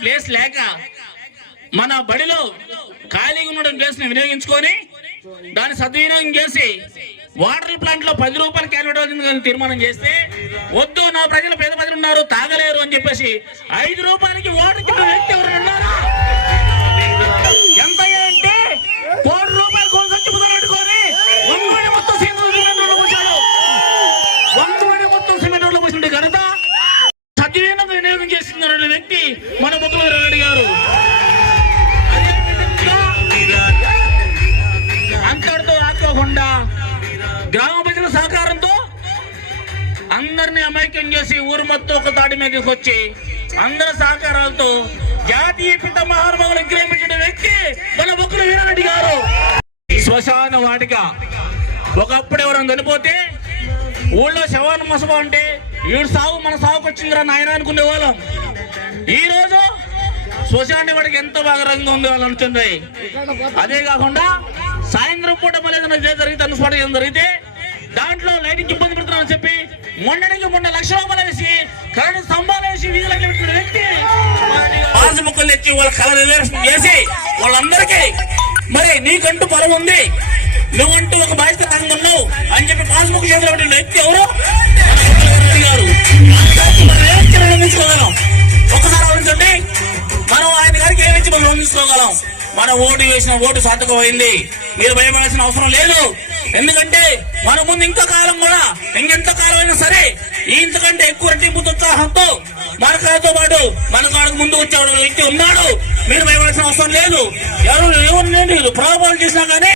Place లేక మన బడిలో ఖాళీగా ఉన్న ప్లేస్ని వినియోగించుకొని దాన్ని సద్వినియోగం చేసి వాటర్ ప్లాంట్లో పది రూపాయలు క్యాలరీ తీర్మానం చేస్తే వద్దు నా ప్రజలు పేద ప్రజలు ఉన్నారు తాగలేరు అని చెప్పేసి ఐదు రూపాయలకి వాటర్ వ్యక్తి ఎవరు వినియోగం వ్యక్తి మన ముఖ్యమంత్రి రెడ్డి గారు. అంతటితో రాకోకుండా గ్రామ ప్రజల సహకారంతో అందరిని అమైక్యం చేసి ఊరు మొత్తం ఒక తాటి మీదకి వచ్చి అందరి సహకారాలతో జాతీయ పిత మహానుభావులు విక్రమించిన వ్యక్తి మన బొక్కుల వీరారెడ్డి గారు. శ్మశాన వాటిక ఒకప్పుడు ఎవరైనా చనిపోతే ఊళ్ళో శవాన మసభ అంటే వీడు సాగు మన సాగుకు వచ్చిందిరా నాయన అనుకునే వాళ్ళం. ఈ రోజు శ్మశాన వాడికి ఎంత బాగా రంగు ఉంది వాళ్ళు అనుకుంది అదే కాకుండా సాయంత్రం పూట మళ్ళీ జరిగితే అనుస్పాటు ఏదైనా జరిగితే దాంట్లో లైటింగ్ ఇబ్బంది పెడుతున్నారని చెప్పి మొన్నటికి మొన్న లక్ష రూపాయలు వేసి కరెంటు స్తంభాలు వేసి వీధులకు పెట్టిన వ్యక్తి. పాస్ ముక్కలు తెచ్చి వాళ్ళ కలర్ రిలేషన్ చేసి వాళ్ళందరికీ మరి నీకంటూ పొలం ఉంది. నువ్వంటూ ఒక బాధ్యత తనకు ఉన్నావు అని చెప్పి పాస్బుక్ చేతిలో పెట్టిన వ్యక్తి ఎవరు? గారు ఏమిచ్చి మనం మన ఓటు వేసిన ఓటు సార్థకమైంది మీరు భయపడాల్సిన అవసరం లేదు. ఎందుకంటే మన ముందు ఇంకా కాలం కూడా ఇంకెంత కాలం అయినా సరే ఇంతకంటే ఎక్కువ రెట్టింపు ఉత్సాహంతో మన కాలతో పాటు మన కాళ్ళకు ముందు వచ్చే వ్యక్తి ఉన్నాడు. మీరు భయపడాల్సిన అవసరం లేదు. ఎవరు ఎవరు ప్రాబ్లం చేసినా కానీ